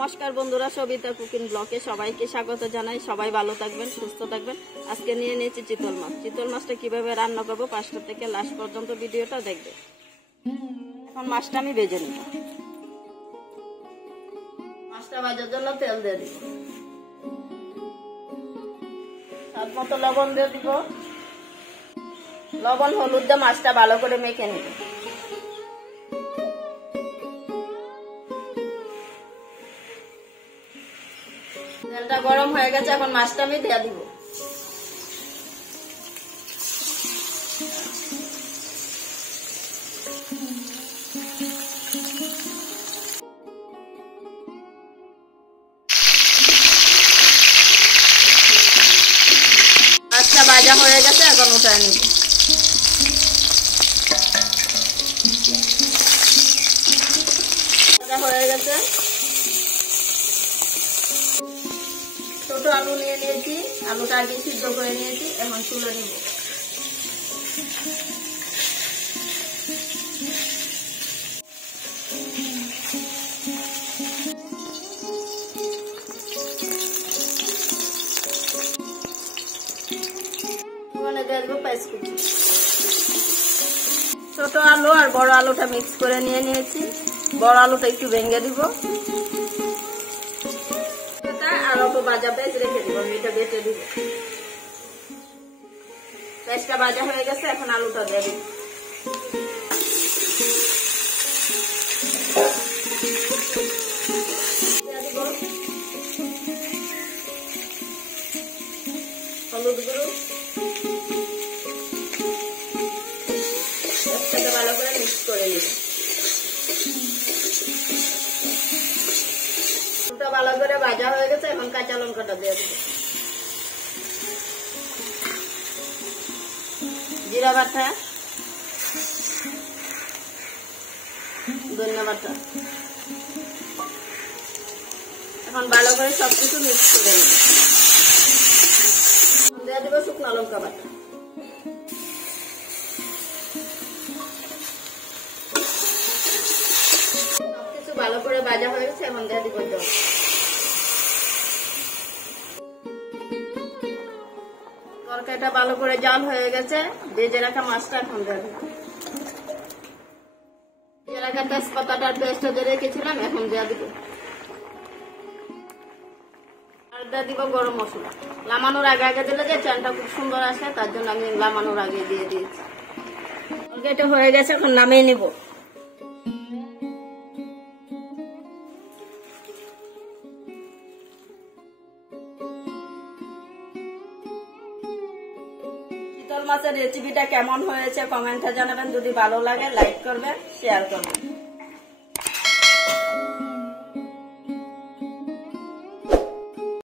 নমস্কার বন্ধুরা, সবিতা কুকিং ব্লগে সবাইকে স্বাগত জানাই। সবাই ভালো থাকবেন, সুস্থ থাকবেন। আজকে নিয়ে নিয়েছি চিতল মাছ। চিতল মাছটা কিভাবে রান্না করবো ফার্স্ট থেকে লাস্ট পর্যন্ত ভিডিওটা দেখবে। এখন মাছটা আমি ভেজে নিব। মাছটা ভাজার জন্য তেল দিয়ে দিব, স্বাদ মতো লবণ দিয়ে দিব। লবণ হলুদ দিয়ে মাছটা ভালো করে মেখে নিব। তেলটা গরম হয়ে গেছে, এখন মাছটা আমি দিয়ে দিব। মাছটা ভাজা হয়ে গেছে, এখন উঠায় নিব। ভাজা হয়ে গেছে। ছোট আলু নিয়ে নিয়েছি, আলুটা আগে সিদ্ধ করে নিয়েছি, এখন তুলে নিব। ছোট আলু আর বড় আলুটা মিক্স করে নিয়ে নিয়েছি। বড় আলুটা একটু ভেঙে দিব, আর অল্প ভাজা পেঁয়াজ রেখে দিব। এটা বেটে দিব। পেঁয়াজটা ভাজা হয়ে গেছে, এখন আলুটা দিয়ে দিব। হলুদ গুঁড়ো, একসাথে ভালো করে মিক্স করে নিব। ভালো করে ভাজা হয়ে গেছে, এখন কাঁচা লঙ্কাটা দিয়ে দিব। জিরা বাটা, ধনিয়া বাটা, এখন ভালো করে সবকিছু মিক্স করে নিব। দিয়ে দিব শুকনো লঙ্কা বাটা। সবকিছু ভালো করে ভাজা হয়ে গেছে, এখন দিয়ে দিব জল। তরকারিটা ভালো করে জাল হয়ে গেছে, ভেজে রাখা মাছটা এখন দিয়ে দিব। ভেজে রাখা তেজপাতাটার পেস্টটা দিয়ে রেখেছিলাম, এখন দিয়ে দিব। আর দিয়ে দিব গরম মশলা। লামানোর আগে আগে দিলে যে চালটা খুব সুন্দর আসে, তার জন্য আমি লামানোর আগে দিয়ে দিয়েছি। তরকারিটা হয়ে গেছে, এখন নামিয়ে নিব। চিতল মাছের রেসিপিটা কেমন হয়েছে কমেন্টে জানাবেন। যদি ভালো লাগে লাইক করবেন, শেয়ার করবেন।